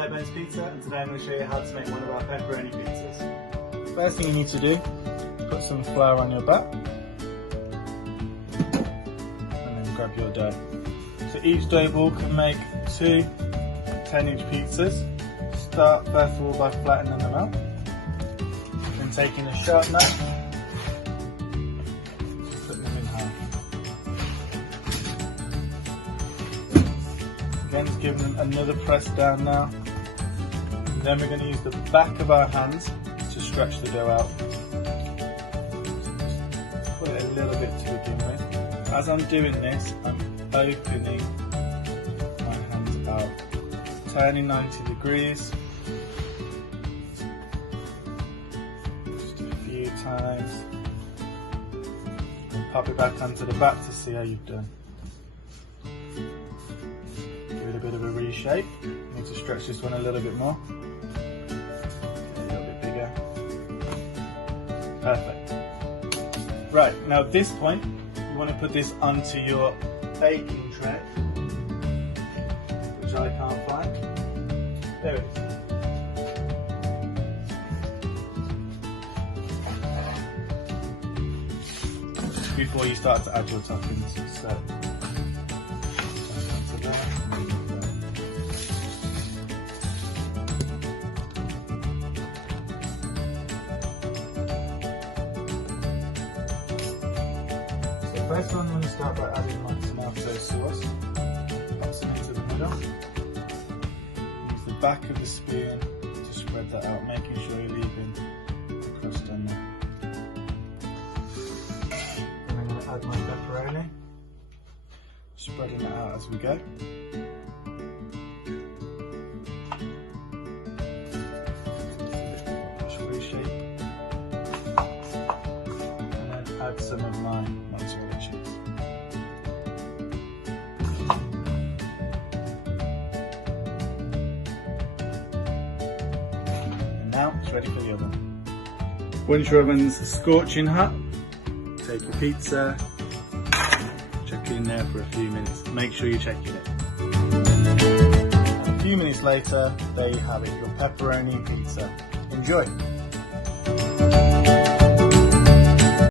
Bare Bones Pizza, and today I'm going to show you how to make one of our pepperoni pizzas. First thing you need to do, put some flour on your back and then grab your dough. So each dough ball can make two 10-inch pizzas. Start first of all by flattening them out, then taking a sharp knife, putting them in half. Again, just giving them another press down now. And then we're going to use the back of our hands to stretch the dough out. Put it a little bit to begin with. As I'm doing this, I'm opening my hands out, turning 90 degrees, just a few times, and pop it back onto the back to see how you've done. Give it a bit of a reshape. Need to stretch this one a little bit more. A little bit bigger. Perfect. Right, now at this point, you want to put this onto your baking tray, which I can't find. There it is. Before you start to add your toppings, so first one, I'm going to start by adding my tomato sauce. Pop some into the middle. Use the back of the spoon to spread that out, making sure you're leaving the crust on there. Then I'm going to add my pepperoni, spreading it out as we go. Just reshape. And then add some of my mozzarella cheese. And now it's ready for the oven. Once your oven's scorching hot, take your pizza, chuck it in there for a few minutes. Make sure you're checking it. And a few minutes later, there you have it, your pepperoni pizza. Enjoy!